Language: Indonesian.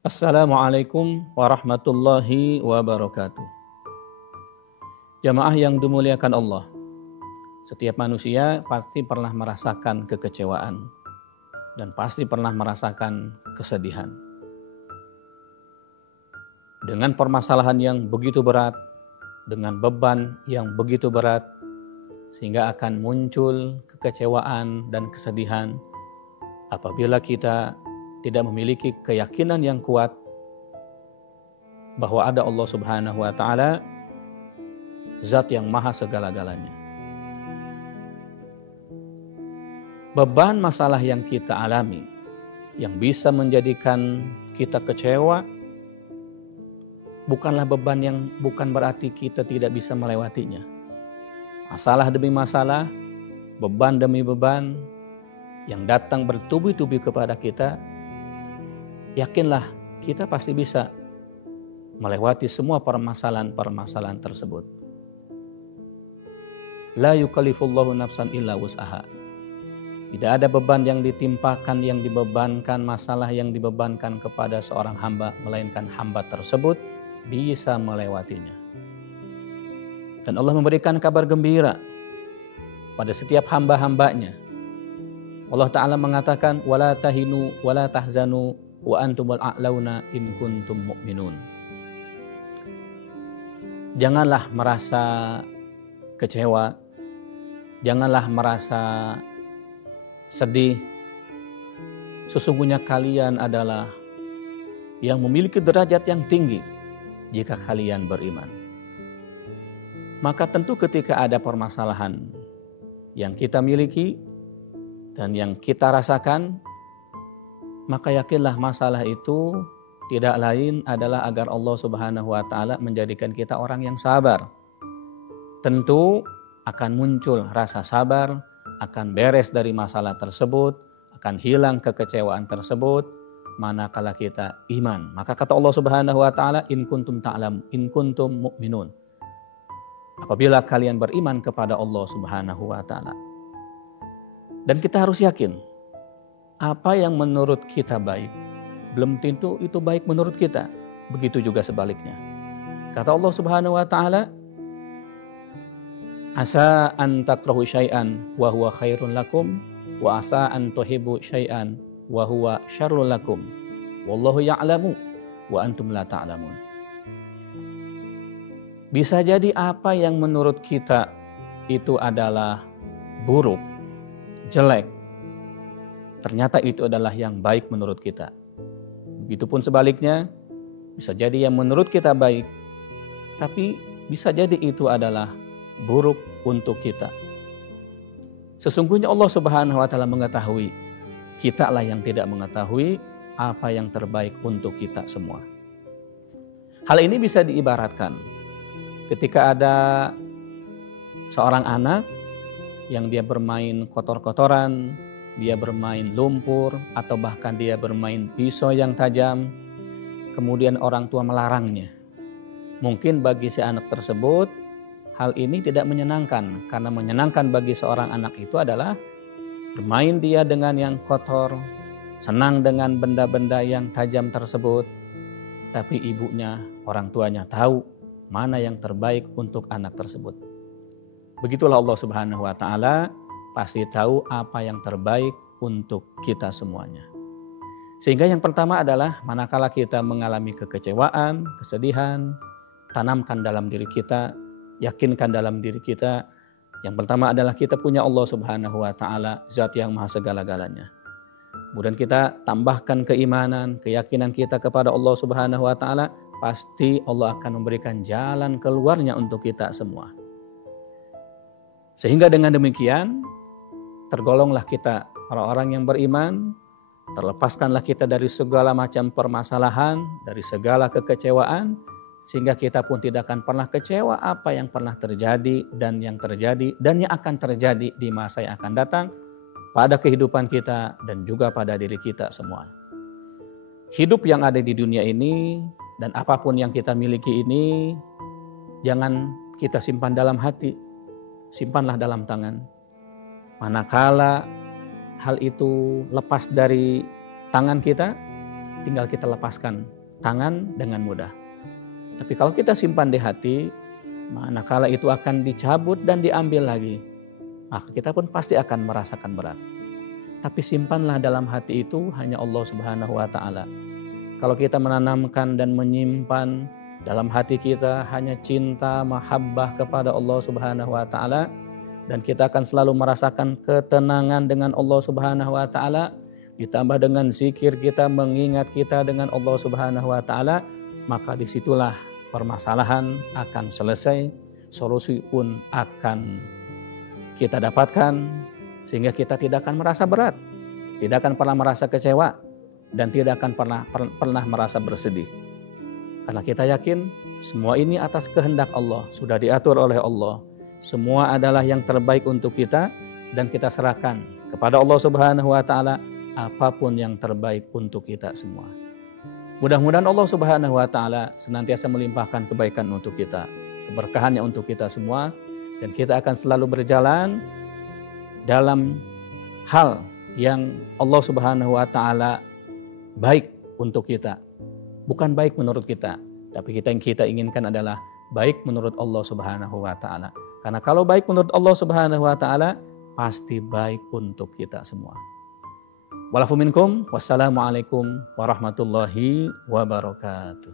Assalamualaikum warahmatullahi wabarakatuh. Jamaah yang dimuliakan Allah, setiap manusia pasti pernah merasakan kekecewaan dan pasti pernah merasakan kesedihan. Dengan permasalahan yang begitu berat, dengan beban yang begitu berat, sehingga akan muncul kekecewaan dan kesedihan apabila kita tidak memiliki keyakinan yang kuat bahwa ada Allah Subhanahu wa Ta'ala, Zat yang maha segala-galanya. Beban masalah yang kita alami yang bisa menjadikan kita kecewa bukanlah beban yang bukan berarti kita tidak bisa melewatinya. Masalah demi masalah, beban demi beban yang datang bertubi-tubi kepada kita, yakinlah kita pasti bisa melewati semua permasalahan-permasalahan tersebut. La yukallifullahu nafsan illa wus'aha. Tidak ada beban yang ditimpakan, yang dibebankan, masalah yang dibebankan kepada seorang hamba, melainkan hamba tersebut bisa melewatinya. Dan Allah memberikan kabar gembira pada setiap hamba-hambanya. Allah Ta'ala mengatakan, wala tahinu wala tahzanu wa antumul a'launa in kuntum mu'minun. Janganlah merasa kecewa, janganlah merasa sedih. Sesungguhnya kalian adalah yang memiliki derajat yang tinggi jika kalian beriman. Maka tentu ketika ada permasalahan yang kita miliki dan yang kita rasakan, maka yakinlah masalah itu tidak lain adalah agar Allah Subhanahu wa Ta'ala menjadikan kita orang yang sabar. Tentu akan muncul rasa sabar, akan beres dari masalah tersebut, akan hilang kekecewaan tersebut manakala kita iman. Maka kata Allah Subhanahu wa Ta'ala, in kuntum ta'lam, in kuntum mu'minun. Apabila kalian beriman kepada Allah Subhanahu wa Ta'ala. Dan kita harus yakin, apa yang menurut kita baik, belum tentu itu baik menurut kita. Begitu juga sebaliknya. Kata Allah Subhanahu wa Ta'ala, asa an takrahu syai'an wa huwa khairun lakum wa asa an tuhibbu syai'an wa huwa syarrun lakum wallahu ya'lamu wa antum la ta'lamun. Bisa jadi apa yang menurut kita itu adalah buruk, jelek, ternyata itu adalah yang baik menurut kita. Begitupun sebaliknya, bisa jadi yang menurut kita baik, tapi bisa jadi itu adalah buruk untuk kita. Sesungguhnya Allah Subhanahu wa Ta'ala mengetahui, kita lah yang tidak mengetahui apa yang terbaik untuk kita semua. Hal ini bisa diibaratkan ketika ada seorang anak yang dia bermain kotor-kotoran, dia bermain lumpur, atau bahkan dia bermain pisau yang tajam, kemudian orang tua melarangnya. Mungkin bagi si anak tersebut, hal ini tidak menyenangkan, karena menyenangkan bagi seorang anak itu adalah bermain dia dengan yang kotor, senang dengan benda-benda yang tajam tersebut. Tapi ibunya, orang tuanya tahu mana yang terbaik untuk anak tersebut. Begitulah Allah Subhanahu wa Ta'ala pasti tahu apa yang terbaik untuk kita semuanya. Sehingga yang pertama adalah manakala kita mengalami kekecewaan, kesedihan, tanamkan dalam diri kita, yakinkan dalam diri kita. Yang pertama adalah kita punya Allah Subhanahu wa Ta'ala, Zat yang maha segala-galanya. Kemudian kita tambahkan keimanan, keyakinan kita kepada Allah Subhanahu wa Ta'ala, pasti Allah akan memberikan jalan keluarnya untuk kita semua. Sehingga dengan demikian tergolonglah kita orang-orang yang beriman, terlepaskanlah kita dari segala macam permasalahan, dari segala kekecewaan, sehingga kita pun tidak akan pernah kecewa apa yang pernah terjadi dan yang akan terjadi di masa yang akan datang pada kehidupan kita dan juga pada diri kita semua. Hidup yang ada di dunia ini dan apapun yang kita miliki ini, jangan kita simpan dalam hati, simpanlah dalam tangan. Manakala hal itu lepas dari tangan kita, tinggal kita lepaskan tangan dengan mudah. Tapi kalau kita simpan di hati, manakala itu akan dicabut dan diambil lagi, maka kita pun pasti akan merasakan berat. Tapi simpanlah dalam hati itu hanya Allah Subhanahu wa Ta'ala. Kalau kita menanamkan dan menyimpan dalam hati kita hanya cinta, mahabbah kepada Allah Subhanahu wa Ta'ala, dan kita akan selalu merasakan ketenangan dengan Allah Subhanahu wa Ta'ala, ditambah dengan zikir kita, mengingat kita dengan Allah Subhanahu wa Ta'ala, maka disitulah permasalahan akan selesai, solusi pun akan kita dapatkan, sehingga kita tidak akan merasa berat, tidak akan pernah merasa kecewa, dan tidak akan pernah merasa bersedih. Karena kita yakin semua ini atas kehendak Allah, sudah diatur oleh Allah. Semua adalah yang terbaik untuk kita, dan kita serahkan kepada Allah Subhanahu wa Ta'ala apapun yang terbaik untuk kita semua. Mudah-mudahan Allah Subhanahu wa Ta'ala senantiasa melimpahkan kebaikan untuk kita, keberkahannya untuk kita semua, dan kita akan selalu berjalan dalam hal yang Allah Subhanahu wa Ta'ala baik untuk kita. Bukan baik menurut kita, tapi yang kita inginkan adalah baik menurut Allah Subhanahu wa Ta'ala. Karena kalau baik menurut Allah Subhanahu wa Ta'ala, pasti baik untuk kita semua. Walafu minkum, wassalamualaikum warahmatullahi wabarakatuh.